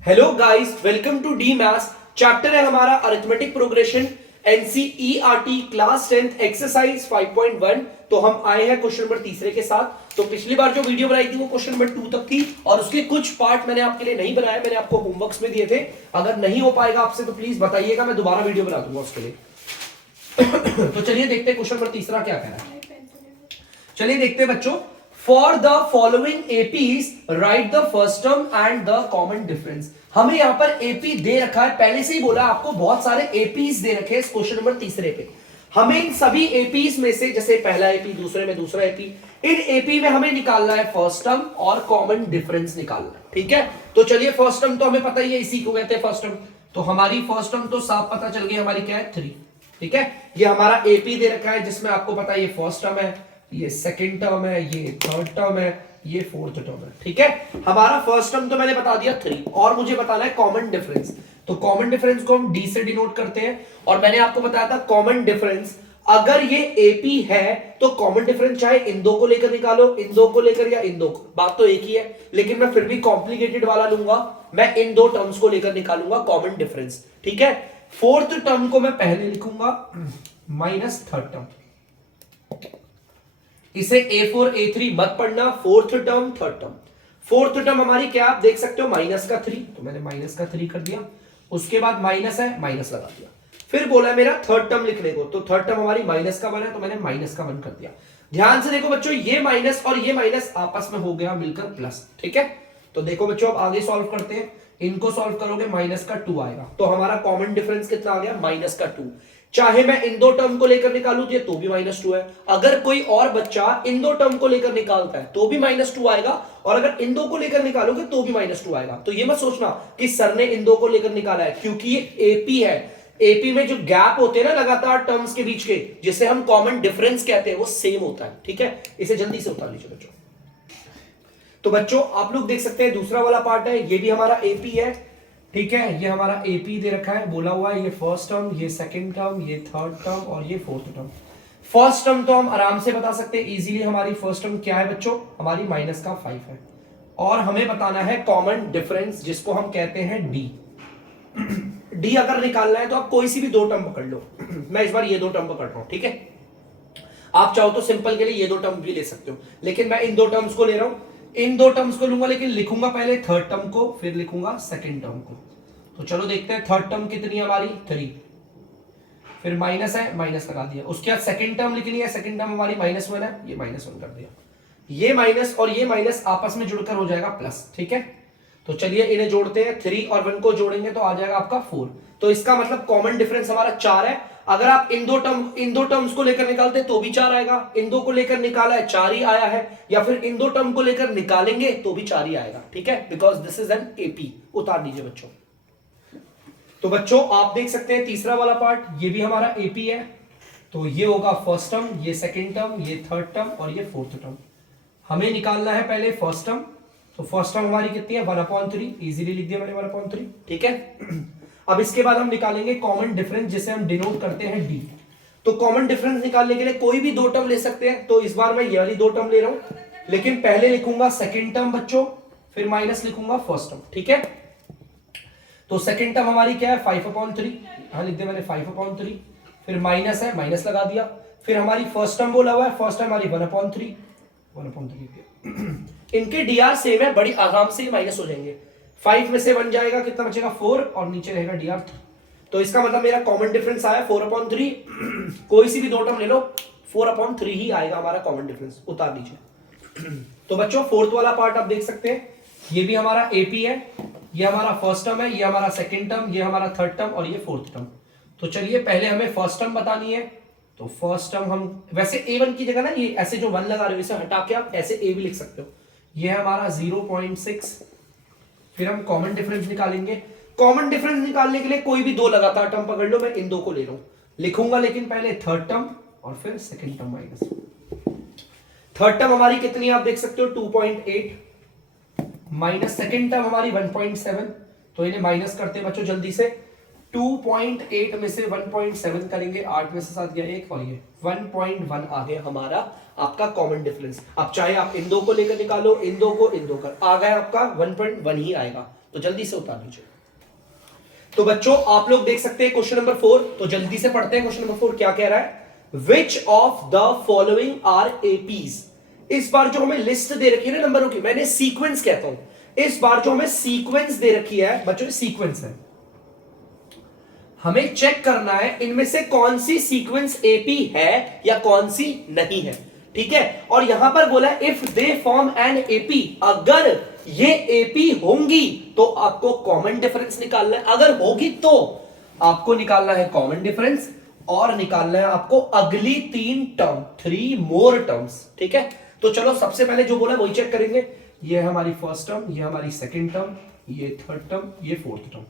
Hello guys, welcome to D maths. Chapter है हमारा arithmetic progression, NCERT class 10 exercise 5.1। तो हम आए हैं क्वेश्चन नंबर तीसरे के साथ। तो पिछली बार जो वीडियो बनाई थी वो क्वेश्चन नंबर 2 तक थी और उसके कुछ पार्ट मैंने आपके लिए नहीं बनाए, मैंने आपको होमवर्क्स में दिए थे। अगर नहीं हो पाएगा आपसे तो प्लीज बताइएगा, मैं दोबारा वीडियो बना दूंगा उसके लिए। तो चलिए देखते हैं क्वेश्चन नंबर तीसरा क्या कह रहा है। चलिए देखते हैं बच्चों। For the following APs right the first term and the common difference. हमें यहां पर एपी दे रखा है, पहले से ही बोला आपको बहुत सारे एपीज दे रखे हैं इस क्वेश्चन नंबर तीसरे पे। हमें इन सभी एपीज में से, जैसे पहला एपी, दूसरे में दूसरा एपी, इन एपी में हमें निकालना है फर्स्ट टर्म और कॉमन डिफरेंस निकालना है। ठीक है, तो चलिए फर्स्ट टर्म तो हमें पता ही है, इसी को कहते हैं फर्स्ट टर्म। तो हमारी फर्स्ट टर्म तो साफ पता चल गई, हमारी क्या है 3। ठीक है, ये हमारा एपी दे रखा है जिसमें आपको पता है ये फर्स्ट टर्म है, ये सेकंड टर्म है, ये थर्ड टर्म है, ये फोर्थ टर्म है। ठीक है, हमारा फर्स्ट टर्म तो मैंने बता दिया 3 और मुझे बताना है कॉमन डिफरेंस। तो कॉमन डिफरेंस को हम डी से डिनोट करते हैं और मैंने आपको बताया था कॉमन डिफरेंस अगर ये एपी है तो कॉमन डिफरेंस चाहे इन दो को लेकर निकालो, इन दो को लेकर या इन दो को, बात तो एक ही है, लेकिन मैं फिर भी कॉम्प्लिकेटेड वाला लूंगा। मैं इन दो टर्म्स को लेकर निकालूंगा कॉमन डिफरेंस। ठीक है, फोर्थ टर्म को मैं पहले लिखूंगा माइनस थर्ड टर्म। इसे A4 A3 मत पढ़ना, fourth term third term. Fourth term हमारी क्या आप देख सकते हो, माइनस का 3, तो मैंने माइनस का 3 कर दिया। उसके बाद माइनस है, माइनस लगा दिया। फिर बोला मेरा थर्ड टर्म लिखने को, तो थर्ड टर्म हमारी माइनस का 1 है, तो मैंने माइनस का 1 कर दिया। ध्यान से देखो बच्चों, ये माइनस और ये माइनस आपस में हो गया मिलकर प्लस। ठीक है, तो देखो बच्चों अब आगे सॉल्व करते हैं। इनको सॉल्व करोगे माइनस का 2 आएगा, तो हमारा कॉमन डिफरेंस कितना आ गया, माइनस का 2। चाहे मैं इन दो टर्म को लेकर निकालूं तो भी -2 है। अगर कोई और बच्चा इन दो टर्म को लेकर निकालता है तो भी -2 आएगा, और अगर इन दो को लेकर निकालोगे तो भी -2 आएगा। तो ये मत सोचना कि सर ने इन दो को लेकर निकाला है, क्योंकि ये एपी है। एपी में जो गैप होते हैं ना लगातार टर्म्स के बीच के, जिसे हम कॉमन डिफरेंस कहते हैं, वो सेम होता है। ठीक है, इसे जल्दी से उतार लीजिए बच्चों। तो बच्चों आप लोग देख सकते हैं दूसरा वाला पार्ट है, ये भी हमारा एपी है। ठीक है, ये हमारा एपी दे रखा है, बोला हुआ है ये फर्स्ट टर्म, ये सेकंड टर्म, ये थर्ड टर्म और ये फोर्थ टर्म। फर्स्ट टर्म तो हम आराम से बता सकते हैं इजीली। हमारी फर्स्ट टर्म क्या है बच्चों, हमारी माइनस का 5 है, और हमें बताना है कॉमन डिफरेंस जिसको हम कहते हैं डी। डी अगर निकालना है तो आप कोई सी भी दो टर्म पकड़ लो। मैं इस बार ये दो टर्म पकड़ रहा हूं। ठीक है, आप चाहो तो सिंपल के लिए ये दो टर्म भी ले सकते हो, लेकिन मैं इन दो टर्म्स को ले रहा हूं। इन दो टर्म्स को लूंगा, लेकिन लिखूंगा पहले थर्ड टर्म को, फिर लिखूंगा सेकंड टर्म को। तो चलो देखते हैं थर्ड टर्म कितनी है हमारी 3, फिर माइनस है, माइनस लगा दिया। उसके बाद सेकंड टर्म लिखनी है, सेकंड टर्म हमारी -1 है, ये -1 कर दिया। ये माइनस और ये माइनस आपस में जुड़कर हो जाएगा प्लस। ठीक है, तो चलिए इन्हें जोड़ते हैं, 3 और 1 को जोड़ेंगे तो आ जाएगा आपका 4। तो इसका मतलब कॉमन डिफरेंस हमारा 4 है। अगर आप इन दो टर्म्स को लेकर निकालते तो भी 4 आएगा, इन दो को लेकर निकाला है 4 ही आया है, या फिर इन दो टर्म को लेकर निकालेंगे तो भी 4 ही आएगा। ठीक है, because this is an AP. उतार दीजिए बच्चों। तो बच्चों आप देख सकते हैं तीसरा वाला पार्ट, ये भी हमारा एपी है। तो ये होगा फर्स्ट टर्म, ये सेकंड टर्म, ये थर्ड टर्म और ये फोर्थ टर्म। हमें निकालना है पहले फर्स्ट टर्म। तो फर्स्ट टर्म हमारी कितनी है, 1/3, इजीली लिख दिया मैंने 1/3। ठीक है, अब इसके बाद हम निकालेंगे कॉमन डिफरेंस, जिसे हम डिनोट करते हैं डी। तो कॉमन डिफरेंस निकालने के लिए कोई भी दो टर्म ले सकते हैं, तो इस बार मैं ये वाली दो टर्म ले रहा हूं, लेकिन पहले लिखूंगा सेकंड टर्म बच्चों, फिर माइनस लिखूंगा फर्स्ट टर्म। ठीक है, तो सेकंड टर्म हमारी क्या है 5/3, हाँ लिख दिया मैंने 5/3, फिर माइनस है, माइनस लगा दिया। फिर हमारी फर्स्ट टर्म बोला हुआ है, फर्स्ट टर्म हमारी 1/3, 1/3। इनके डीआर सेम है, बड़ी आराम से माइनस हो जाएंगे। 5 में से 1 जाएगा, कितना बचेगा 4, और नीचे रहेगा डीआर। तो इसका मतलब मेरा कॉमन डिफरेंस आया 4/3। कोई सी भी दो टर्म ले लो, 4/3 ही आएगा हमारा कॉमन डिफरेंस। उतार दीजिए। तो बच्चों फोर्थ वाला पार्ट आप देख सकते हैं, ये भी हमारा एपी है, ये हमारा फर्स्ट टर्म है, ये हमारा सेकंड टर्म, ये हमारा थर्ड टर्म और ये फोर्थ टर्म। तो चलिए पहले हमें फर्स्ट टर्म बतानी है। तो फर्स्ट टर्म हम वैसे a1 की जगह ना, ये ऐसे जो 1 लगा रहे हो इसे हटा के आप ऐसे a भी लिख सकते हो। ये है हमारा 0.6। फिर हम कॉमन डिफरेंस निकालेंगे। कॉमन डिफरेंस निकालने के लिए कोई भी दो लगातार टर्म पकड़ लो, मैं इन दो को ले रहा हूं, लिखूंगा लेकिन पहले थर्ड टर्म और फिर second term minus. Third term हमारी कितनी है आप देख सकते हो 2.8, माइनस सेकंड टर्म हमारी 1.7। तो इन्हें माइनस करते हैं बच्चों जल्दी से। 2.8 में से 1.7 करेंगे, 8 में से 7 गया 1, और ये 1.1 आ गया हमारा आपका कॉमन डिफरेंस। अब चाहे आप इन दो को लेकर निकालो, इन दो को, इन दो कर, आ गया आपका 1.1 ही आएगा। तो जल्दी से उतार लीजिए। तो बच्चों आप लोग देख सकते हैं क्वेश्चन नंबर 4, तो जल्दी से पढ़ते हैं क्वेश्चन नंबर 4 क्या कह रहा है। Which of the following are APs. इस बार जो हमें लिस्ट दे रखी है ना नंबरों की, मैंने सीक्वेंस कहता हूं, इस बार जो हमें सीक्वेंस दे रखी है बच्चों, सीक्वेंस है, हमें चेक करना है इनमें से कौन सी सीक्वेंस एपी है या कौन सी नहीं है, ठीक है। और यहां पर बोला है if they form an AP, अगर ये एपी होंगी तो आपको कॉमन डिफरेंस निकालना है, अगर होगी तो आपको निकालना है कॉमन डिफरेंस और निकालना है आपको अगली 3 टर्म, 3 मोर टर्म्स, ठीक है। तो चलो सबसे पहले जो बोला वही चेक करेंगे। ये है हमारी फर्स्ट टर्म, ये हमारी सेकंड टर्म, ये थर्ड टर्म, ये फोर्थ टर्म।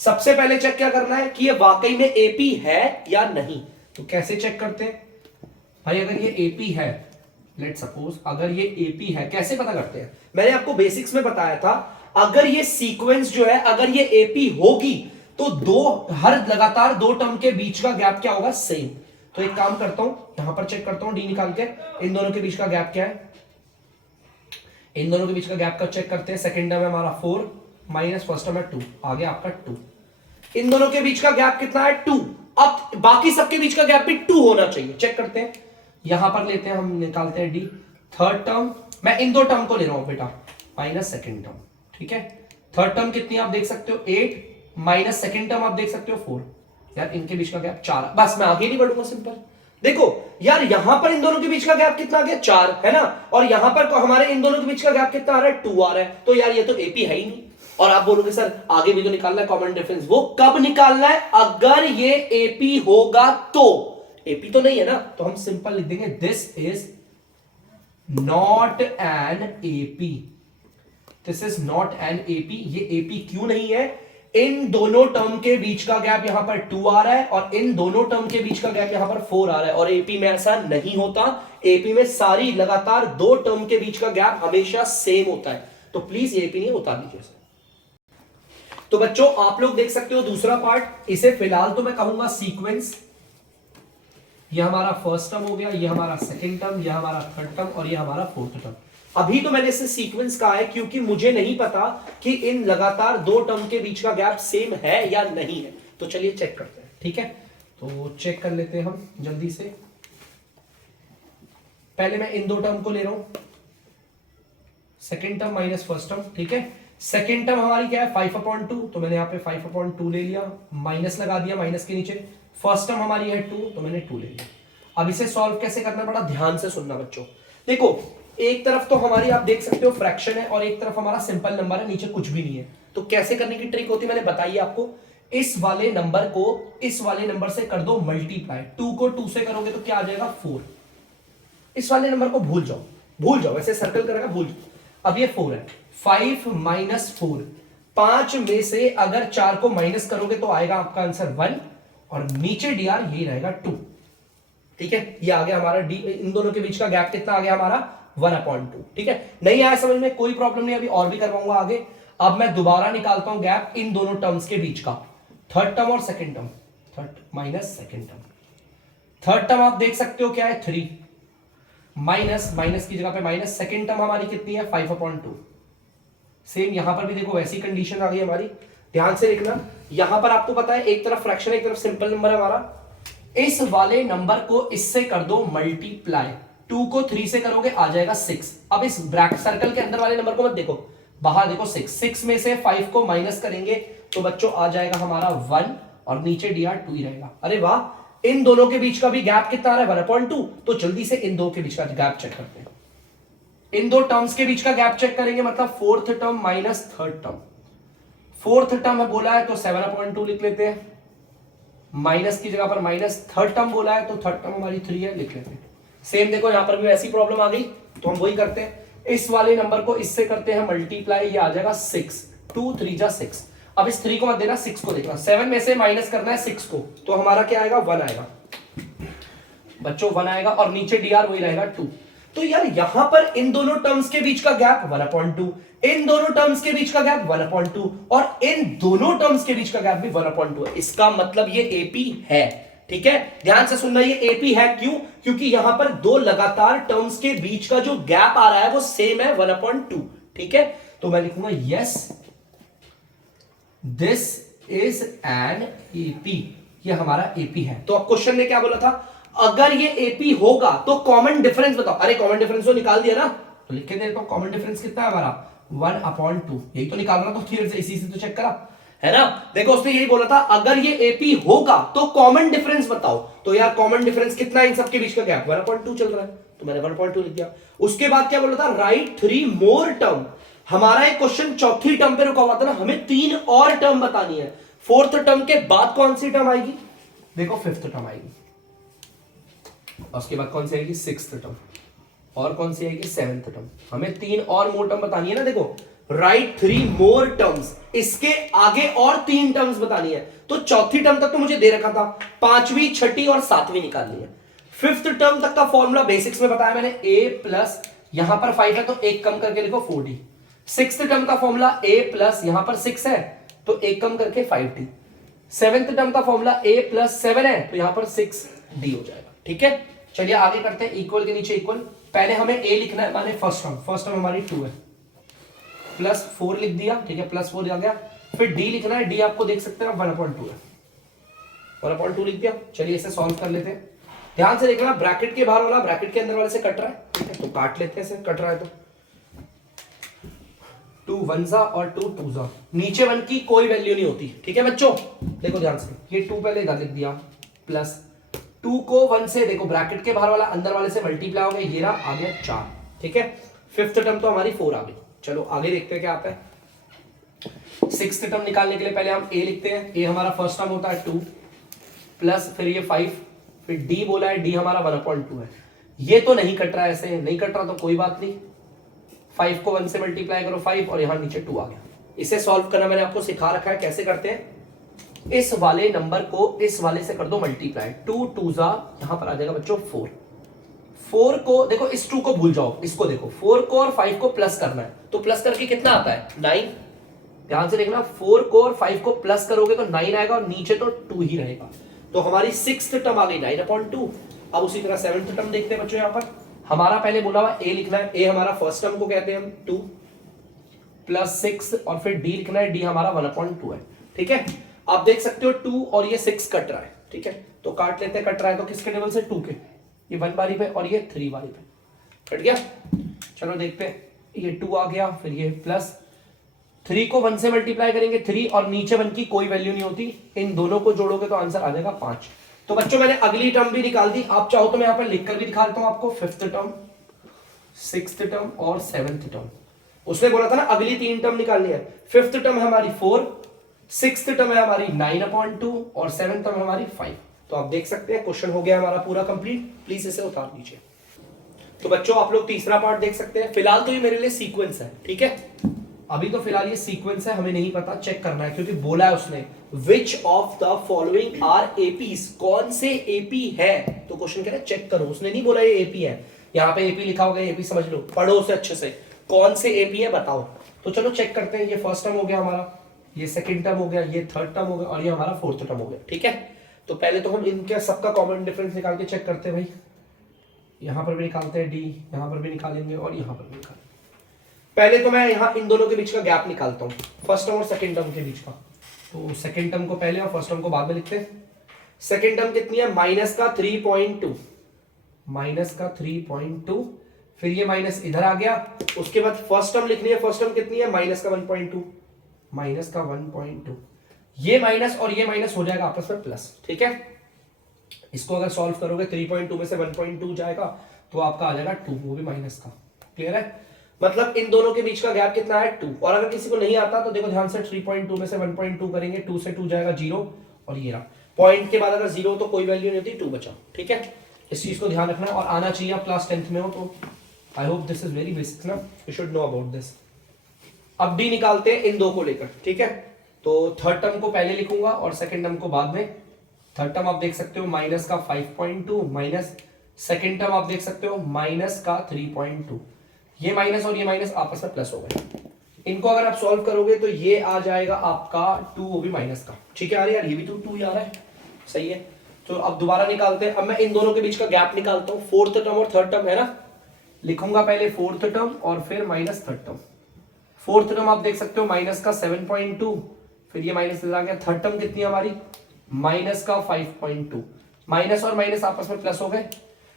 सबसे पहले चेक क्या करना है कि ये वाकई में एपी है या नहीं। तो कैसे चेक करते हैं भाई, अगर ये एपी है, लेट सपोज अगर ये एपी है, कैसे पता करते हैं, मैंने आपको बेसिक्स में बताया था, अगर ये सीक्वेंस जो है अगर ये एपी होगी तो हर लगातार 2 टर्म के बीच का गैप क्या होगा, सेम। तो एक काम करता हूं, यहां पर चेक करता हूं डी निकाल के, इन दोनों के बीच का गैप क्या है, इन दोनों के बीच का गैप का चेक करते हैं। सेकंड टर्म है हमारा 4 माइनस फर्स्ट टर्म है 2, आ गया आपका 2। इन दोनों के बीच का गैप कितना है, 2। अब बाकी सबके बीच का गैप भी 2 होना चाहिए, चेक करते हैं। यहां पर लेते हैं हम, निकालते हैं डी। थर्ड टर्म, मैं इन 2 टर्म को ले रहा हूं बेटा, माइनस सेकंड टर्म, ठीक है। थर्ड टर्म कितनी आप देख सकते हो 8, माइनस सेकंड टर्म आप देख सकते हो 4। यार इनके बीच का गैप 4, बस मैं आगे नहीं बढ़ूंगा, सिंपल। देखो यार यहां पर इन दोनों के बीच का गैप कितना आ गया, 4 है ना, और यहां पर हमारे इन दोनों के बीच का गैप कितना आ रहा है, 2 आ रहा है। तो यार ये तो एपी है ही नहीं। और आप बोलोगे सर आगे भी तो निकालना है कॉमन डिफरेंस, वो कब निकालना है, अगर ये एपी होगा तो। एपी तो नहीं है ना, तो हम सिंपल लिख देंगे this is not an AP, this is not an AP. ये एपी क्यों नहीं है, इन दोनों टर्म के बीच का गैप यहां पर 2 आ रहा है और इन दोनों टर्म के बीच का गैप यहां पर 4 आ रहा है, और एपी में ऐसा नहीं होता। एपी में सारी लगातार 2 टर्म के बीच का गैप हमेशा सेम होता है। तो प्लीज एपी नहीं उतार लीजिए। तो बच्चों आप लोग देख सकते हो दूसरा पार्ट, इसे फिलहाल तो मैं कहूंगा सीक्वेंस। यह हमारा फर्स्ट टर्म हो गया, यह हमारा सेकंड टर्म, यह हमारा थर्ड टर्म और यह हमारा फोर्थ टर्म। अभी तो मैंने इसे सीक्वेंस कहा है क्योंकि मुझे नहीं पता कि इन लगातार 2 टर्म के बीच का गैप सेम है या नहीं है। तो चलिए चेक करते हैं, ठीक है। तो चेक कर लेते हैं हम जल्दी से। पहले मैं इन 2 टर्म को ले रहा हूं, second term minus first term, ठीक है। सेकंड टर्म हमारी क्या है 5/2, तो मैंने यहां पे 5/2 ले लिया, माइनस लगा दिया माइनस के नीचे। फर्स्ट टर्म हमारी है 2, तो मैंने 2 ले लिया। अब इसे सॉल्व कैसे करना, बड़ा ध्यान से सुनना बच्चों। देखो एक तरफ तो हमारी आप देख सकते हो फ्रैक्शन है और एक तरफ हमारा सिंपल नंबर है, नीचे कुछ भी नहीं है। तो कैसे करने की ट्रिक होती है मैंने बताई आपको। इस वाले नंबर को इस वाले नंबर से कर दो मल्टीप्लाई, 2 को 2 से करोगे तो क्या आ जाएगा 4। इस वाले नंबर को भूल जाओ, भूल जाओ, ऐसे सर्कल करेगा भूल जाओ। अब ये 4 है, 5 माइनस 4, 5 में से अगर 4 को माइनस करोगे तो आएगा आपका आंसर 1 और नीचे डी आर यही रहेगा 2, ठीक है। ये आ गया हमारा डी, इन दोनों के बीच का गैप कितना आ गया हमारा 1/2, ठीक है। नहीं आया समझ में, कोई प्रॉब्लम नहीं, अभी और भी करवाऊंगा आगे। अब मैं दोबारा निकालता हूं गैप इन दोनों टर्म्स के बीच का, थर्ड टर्म और second term, third minus second term. Third term आप देख सकते हो क्या है 3, माइनस माइनस की जगह पे माइनस, सेकंड टर्म हमारी कितनी है 5/2। सेम यहां पर भी देखो वैसी कंडीशन आ गई हमारी, ध्यान से देखना। यहां पर आपको पता है एक तरफ फ्रैक्शन एक तरफ सिंपल नंबर है हमारा। इस वाले नंबर को इससे कर दो मल्टीप्लाई, 2 को 3 से करोगे आ जाएगा 6। अब इस ब्रैकेट सर्कल के अंदर वाले नंबर को मत देखो, बाहर देखो 6 में से 5 को माइनस करेंगे तो बच्चों आ जाएगा हमारा 1 और नीचे डी आर 2 ही रहेगा। अरे वाह, इन दोनों के बीच का भी गैप कितना आ रहा है 1/2। तो जल्दी से इन दो के बीच का गैप चेक करते हैं। इन 2 टर्म्स के बीच का गैप चेक करेंगे, मतलब fourth term minus third term. Fourth term है बोला है तो 7/2 लिख लेते हैं, माइनस की जगह पर माइनस, थर्ड टर्म बोला है तो थर्ड टर्म हमारी 3 है, लिख लेते हैं। सेम देखो यहां पर भी ऐसी प्रॉब्लम आ गई तो हम वही करते हैं, इस वाले नंबर को इससे करते हैं मल्टीप्लाई, ये आ जाएगा 6, 2 3 जा 6। अब इस 3 को मत देना, 6 को देखना, 7 में से माइनस करना है 6 को, तो हमारा क्या आएगा 1 आएगा बच्चों, 1 आएगा और नीचे डी आर वही रहेगा 2। तो यार यहां पर इन दोनों टर्म्स के बीच का गैप 1/2, इन दोनों टर्म्स के बीच का गैप 1/2 और इन दोनों टर्म्स के बीच का गैप भी 1/2 है। इसका मतलब ये एपी है, ठीक है। ध्यान से सुनना, ये एपी है क्यों, क्योंकि यहां पर 2 लगातार टर्म्स के बीच का जो गैप आ रहा है वो सेम है 1/2, ठीक है। तो मैं लिखूंगा yes this is an AP, ये हमारा एपी है। तो अब क्वेश्चन ने क्या बोला था, अगर ये एपी होगा तो कॉमन डिफरेंस बताओ। अरे कॉमन डिफरेंस तो निकाल दिया ना, तो लिख के देता हूं कॉमन डिफरेंस कितना है हमारा 1/2, यही तो निकाल रहा, तो फिर से इसी से तो चेक करा है ना। देखो उसने यही बोला था अगर ये एपी होगा तो कॉमन डिफरेंस बताओ। तो यार कॉमन डिफरेंस कितना है इन सबके बीच का गैप, 1/2 चल रहा है, तो मैंने 1/2 लिख दिया। उसके बाद क्या बोला था, राइट 3 मोर टर्म। हमारा एक क्वेश्चन चौथी टर्म पे रुका हुआ था ना, हमें 3 और टर्म बतानी है। फोर्थ टर्म के बाद कौन सी टर्म आएगी, देखो फिफ्थ टर्म आएगी, और उसके बाद कौन सी आएगी सिक्स्थ टर्म, और कौन सी आएगी सेवेंथ टर्म। हमें 3 और मोर टर्म बतानी है ना। देखो राइट 3 मोर टर्म्स, इसके आगे और 3 टर्म्स बतानी है। तो चौथी टर्म तक तो मुझे दे रखा था, पांचवी छठी और सातवीं निकालनी है। फिफ्थ टर्म तक का फॉर्मूला बेसिक्स में बताया मैंने, a प्लस यहां पर 5 है तो एक कम करके लिखो 4d। सिक्स्थ टर्म का फॉर्मूला a प्लस यहां पर 6 है तो एक कम करके 5d। सेवेंथ टर्म का फॉर्मूला a प्लस 7 है तो यहां पर 6d हो जाएगा। ठीक है, चलिए आगे करते हैं। इक्वल के नीचे इक्वल, पहले हमें a लिखना है, माने फर्स्ट टर्म हमारी 2 है, प्लस 4 लिख दिया, ठीक है, प्लस 4 आ गया। फिर d लिखना है, d आपको देख सकते हैं 1/2 है, 1/2 लिख दिया। चलिए इसे सॉल्व कर लेते हैं। ध्यान से देखना, ब्रैकेट के बाहर वाला ब्रैकेट के अंदर वाले से कट रहा है, ठीक है, तो काट लेते हैं, इसे कट रहा है तो 2 1 और 2 2 नीचे 1 की कोई वैल्यू नहीं होती। ठीक है बच्चों, देखो ध्यान से, ये 2 पहले इधर लिख दिया, प्लस 2 को 1 से देखो ब्रैकेट के बाहर वाला अंदर वाले से मल्टीप्लाई हो गया, ये रहा आ गया 4। ठीक है, फिफ्थ टर्म तो हमारी 4 आ गई। चलो आगे देखते हैं क्या आता है। सिक्स्थ टर्म निकालने के लिए पहले हम a लिखते हैं। a हमारा फर्स्ट टर्म होता है 2 प्लस फिर ये 5, फिर d बोला है, d हमारा 1/2 है। ये तो नहीं कट रहा है, ऐसे नहीं कट रहा तो कोई बात नहीं, 5 को 1 से मल्टीप्लाई करो 5 और यहां नीचे 2 आ गया। इसे सॉल्व करना मैंने आपको सिखा रखा है, कैसे करते हैं। इस वाले नंबर को इस वाले से कर दो मल्टीप्लाई, 2 2 यहां पर आ जाएगा बच्चों 4। 4 को देखो, इस 2 को भूल जाओ, इसको देखो, 4 को और 5 को प्लस करना है, तो प्लस करके कितना आता है 9। ध्यान से देखना, 4 को और 5 को प्लस करोगे तो 9 आएगा और नीचे तो 2 ही रहेगा। तो हमारी सिक्स्थ टर्म आ गई 9/2। अब उसी तरह सेवेंथ टर्म देखते हैं बच्चों। यहां पर हमारा पहले बोला हुआ a लिखना है, a हमारा फर्स्ट टर्म को कहते हैं हम 2 प्लस 6 और फिर d लिखना है, d हमारा 1/2 है। ठीक है, आप देख सकते हो 2 और ये 6 कट रहा है, ठीक है, तो काट लेते हैं। कट रहा है तो किसके टेबल से, 2 के, ये 1 बारी पे और ये 3 बारी पे कट गया। चलो देखते हैं, ये 2 आ गया, फिर ये प्लस 3 को 1 से मल्टीप्लाई करेंगे 3 और नीचे 1 की कोई वैल्यू नहीं होती, इन दोनों को जोड़ोगे तो आंसर आ जाएगा 5। तो बच्चों मैंने अगली टर्म भी निकाल दी, आप चाहो तो मैं यहां पर लिखकर भी दिखा देता हूं आपको, फिफ्थ टर्म, सिक्स्थ टर्म और सेवेंथ टर्म। उसने बोला था ना अगली 3 टर्म निकालनी है। फिफ्थ टर्म है हमारी 4, सिक्स्थ टर्म है हमारी 9/2 और सेवेंथ टर्म हमारी 5। तो आप देख सकते हैं क्वेश्चन हो गया हमारा पूरा कंप्लीट। प्लीज इसे उतार दीजिए। तो बच्चों आप लोग तीसरा पार्ट देख सकते हैं। फिलहाल तो ये मेरे लिए सीक्वेंस है, ठीक है, अभी तो फिलहाल ये सीक्वेंस है, हमें नहीं पता, चेक करना है, क्योंकि बोला है उसने which of the following are APs, कौन से एपी है, तो क्वेश्चन कह रहा है चेक करो। उसने नहीं बोला ये एपी है, यहाँ पे एपी लिखा होगा, एपी समझ लो, पढ़ो उसे अच्छे से, कौन से एपी है बताओ। तो चलो चेक करते हैं। ये फर्स्ट टर्म हो गया हमारा, ये सेकंड टर्म हो गया, ये थर्ड टर्म हो गया और ये हमारा फोर्थ टर्म हो गया। ठीक है, तो पहले तो हम इनके सबका कॉमन डिफरेंस निकाल के चेक करते हैं भाई। यहां पर भी निकालते हैं डी, यहां पर भी निकालेंगे और यहां पर भी निकालेंगे। पहले तो मैं यहां इन दोनों के बीच का गैप निकालता हूं, फर्स्ट टर्म और सेकंड टर्म के बीच का। तो सेकंड टर्म को पहले और फर्स्ट टर्म को बाद में लिखते हैं। सेकंड टर्म कितनी है, माइनस का 3.2, माइनस का 3.2, फिर ये माइनस इधर आ गया। उसके बाद फर्स्ट टर्म लिखनी है, फर्स्ट टर्म कितनी है, माइनस का 1.2, माइनस का 1.2, ये माइनस और ये माइनस हो जाएगा आपस में प्लस। ठीक है, इसको अगर सॉल्व करोगे 3.2 में से 1.2 जाएगा तो आपका आ जाएगा 2, वो भी माइनस का। क्लियर है, मतलब इन दोनों के बीच का गैप कितना है 2। और अगर किसी को नहीं आता तो देखो ध्यान से, 3.2 में से 1.2 करेंगे, 2 से 2 जाएगा 0 और ये रहा पॉइंट के बाद अगर 0 तो कोई वैल्यू नहीं होती, 2 बचा। ठीक है, इस चीज को ध्यान रखना और आना चाहिए। आप क्लास 10th में हो तो I hope this is very basic ना, you should know about this. अब डी निकालते हैं इन दो को लेकर। ठीक है, तो थर्ड टर्म को पहले लिखूंगा और सेकंड टर्म को बाद में। थर्ड टर्म आप देख सकते हो माइनस का 5.2 माइनस सेकंड टर्म आप देख सकते हो माइनस का 3.2, ये माइनस और ये माइनस आपस में प्लस हो गए। इनको अगर आप सॉल्व करोगे तो ये आ जाएगा आपका 2, वो भी माइनस का। ठीक है यार, ये भी तो 2 ही आ रहा है, सही है। तो अब दोबारा निकालते हैं। अब मैं इन दोनों के बीच का गैप निकालता हूं, फोर्थ टर्म और थर्ड टर्म है ना, लिखूंगा पहले फोर्थ टर्म और फिर minus third term. Fourth term आप देख सकते हो माइनस का 7.2, फिर ये माइनस इधर आ गया, थर्ड टर्म कितनी है हमारी, माइनस का 5.2, माइनस और माइनस आपस में प्लस हो गए,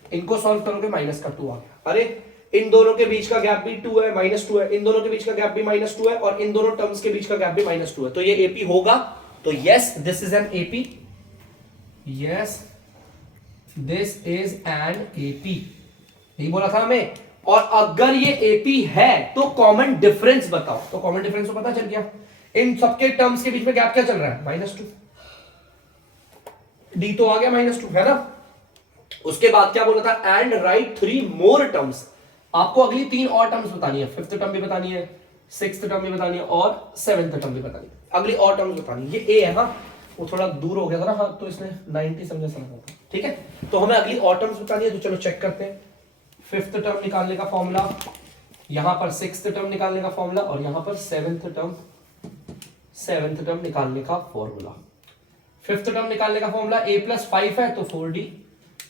इनको सॉल्व करोगे माइनस का 2 आ गया। अरे इन दोनों के बीच का गैप भी 2 है, -2 है, इन दोनों के बीच का गैप भी -2 है, और इन दोनों टर्म्स के बीच का गैप भी -2 है, तो ये एपी होगा। तो yes this is an AP, yes this is an AP, नहीं बोला था हमें। और अगर ये एपी है तो कॉमन डिफरेंस बताओ, तो कॉमन डिफरेंस तो पता चल गया, इन सबके टर्म्स के बीच में गैप क्या चल रहा है, -2, डी तो आ गया -2 है ना। उसके बाद क्या बोला था, एंड राइट 3 मोर टर्म्स, आपको अगली 3 और टर्म्स बतानी है, 5th टर्म भी बतानी है, 6th टर्म भी बतानी है, और 7th टर्म भी बतानी है, अगली और टर्म्स बतानी है। ये ए है, हाँ वो थोड़ा दूर हो गया था ना, हाँ तो इसने 90 समझा समझा था, ठीक है। तो हमें अगली और टर्म्स बतानी है, तो चलो चेक करते हैं। 5th टर्म निकालने का फॉर्मूला, यहां पर 6th टर्म निकालने का फॉर्मूला, और यहां पर 7th टर्म निकालने का फॉर्मूला। 5th टर्म निकालने का फॉर्मूला a + 5 है तो 4d,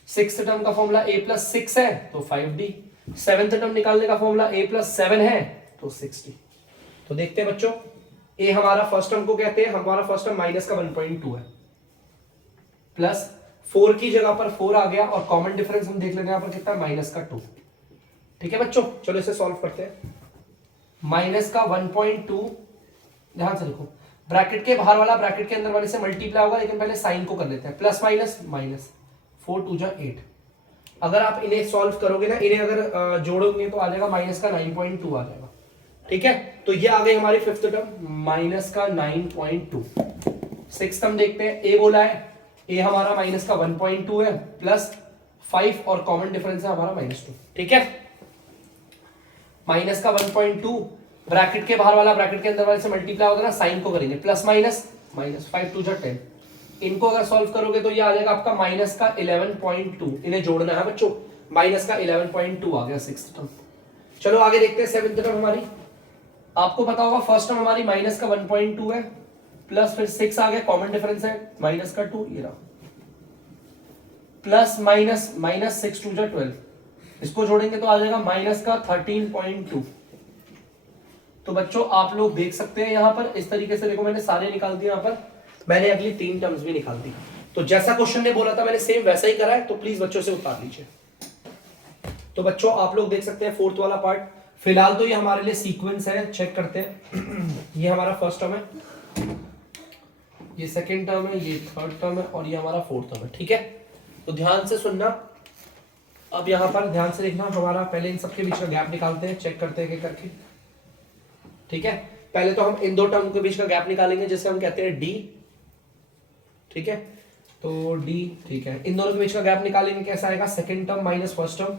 6th टर्म का फॉर्मूला a + 6 है तो 5d, 7th टर्म निकालने का फॉर्मूला a + 7 है तो 6d। तो देखते हैं बच्चों, a हमारा फर्स्ट टर्म को कहते हैं, हमारा फर्स्ट टर्म माइनस का 1.2 है, प्लस 4 की जगह पर 4 आ गया, और कॉमन डिफरेंस हम देख लेंगे यहां पर कितना है, -2, ठीक है बच्चों। चलो इसे सॉल्व करते हैं। माइनस का 1.2, ध्यान से देखो, ब्रैकेट के बाहर वाला ब्रैकेट के अंदर वाले से मल्टीप्लाई होगा, लेकिन पहले साइन को कर लेते हैं, प्लस माइनस माइनस, 4 2 जा 8। अगर आप इन्हें सॉल्व करोगे ना, इन्हें अगर जोड़ोगे तो आ जाएगा माइनस का 9.2 आ जाएगा, ठीक है। तो ये आ गई हमारी 5th टर्म, माइनस का 9.2। 6th टर्म देखते हैं, ए बोला है, ए हमारा माइनस का 1.2 है, प्लस 5 और कॉमन डिफरेंस है हमारा -2, ठीक है। माइनस का 1.2, ब्रैकेट के बाहर वाला ब्रैकेट के अंदर वाले से मल्टीप्लाई होगा ना, साइन को करेंगे, प्लस माइनस माइनस, 5 2 जा 10। इनको अगर सॉल्व करोगे तो ये आ जाएगा आपका माइनस का 11.2, इन्हें जोड़ना है बच्चों, माइनस का 11.2 आ गया 6th टर्म। चलो आगे देखते हैं 7th टर्म हमारी। आपको पता होगा फर्स्ट टर्म हमारी माइनस का 1.2 है, प्लस फिर 6 आ गया, कॉमन डिफरेंस है माइनस का 2, ये रहा, प्लस माइनस माइनस 6 2 जा 12, इसको जोड़ेंगे तो आ जाएगा माइनस का 13.2। तो बच्चों आप लोग देख सकते हैं यहां पर इस तरीके से, देखो मैंने सारे निकाल दिए, यहां पर मैंने अगली 3 टर्म्स भी निकाल दी। तो जैसा क्वेश्चन ने बोला था मैंने सेम वैसा ही करा है, तो प्लीज बच्चों से उतार लीजिए। तो बच्चों आप लोग देख सकते हैं 4th वाला पार्ट, फिलहाल तो ये हमारे लिए सीक्वेंस है, चेक करते हैं। ये हमारा फर्स्ट टर्म है, ये सेकेंड टर्म है, ये थर्ड टर्म है, और ये हमारा 4th टर्म है, ठीक है। तो ध्यान से सुनना, अब यहां पर ध्यान से देखना, हमारा पहले इन सबके बीच का गैप निकालते हैं, चेक करते हैं करके, ठीक है। पहले तो हम इन दो टर्म के बीच का गैप निकालेंगे, जिसे हम कहते हैं डी, ठीक है। तो डी, ठीक है, इन दोनों के बीच का गैप निकालेंगे, कैसा आएगा, second term minus first term,